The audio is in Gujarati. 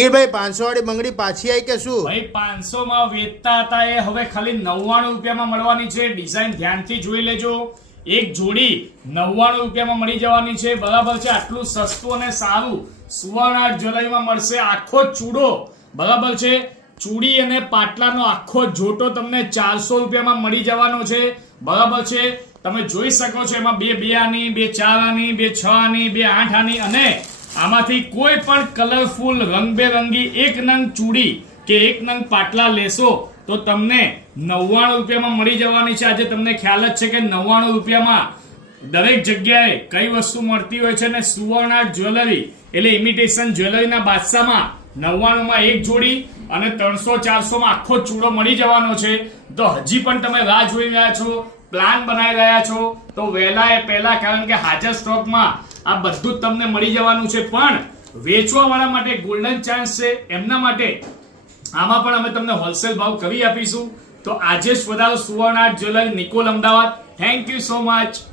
નિખિલભાઈ 500 વાળી બંગડી પાછી આવી કે શું? ભાઈ 500 માં વેચતા હતા એ હવે ખાલી 99 રૂપિયામાં મળવાની છે. ડિઝાઇન ધ્યાનથી જોઈ લેજો. એક જોડી 99 રૂપિયામાં મળી જવાની છે. બરાબર છે. આટલું સસ્તું અને સારું સુવર્ણ જ્વેલરીમાં મળશે. આખો ચૂડો બરાબર છે, ચૂડી અને પાટલાનો આખો જોટો તમને 400 રૂપિયામાં મળી જવાનો છે. બરાબર છે. તમે જોઈ શકો છો એમાં 2 આની, 2 4 આની, 2 6 આની, 2 8 આની અને આમાંથી કોઈ પણ કલરફુલ રંગબેરંગી એક નંગ ચૂડી કે એક નંગ પાટલા લેશો તો તમને 99 રૂપિયામાં મળી જવાની છે. આજે તમને ખ્યાલ જ છે કે 99 રૂપિયામાં દરેક જગ્યાએ કઈ વસ્તુ મળતી હોય છે ને સુવર્ણ જ્વેલરી એટલે ઇમિટેશન જ્વેલરીના બાદશાહમાં 99 માં એક જોડી અને 300-400 માં આખો ચૂડો મળી જવાનો છે. તો હજી પણ તમે રાહ જોઈ રહ્યા છો, પ્લાન બનાવી રહ્યા છો તો વહેલા એ પહેલા, કારણ કે હાજર સ્ટોકમાં આ બધું જ તમને મળી જવાનું છે. પણ વેચવા વાળા માટે ગોલ્ડન ચાન્સ છે. એમના માટે આમાં પણ અમે તમને હોલસેલ ભાવ કરી આપીશું. તો આજે જ વધારો સુવર્ણ jewellery Nikol Ahmedabad. Thank you so much.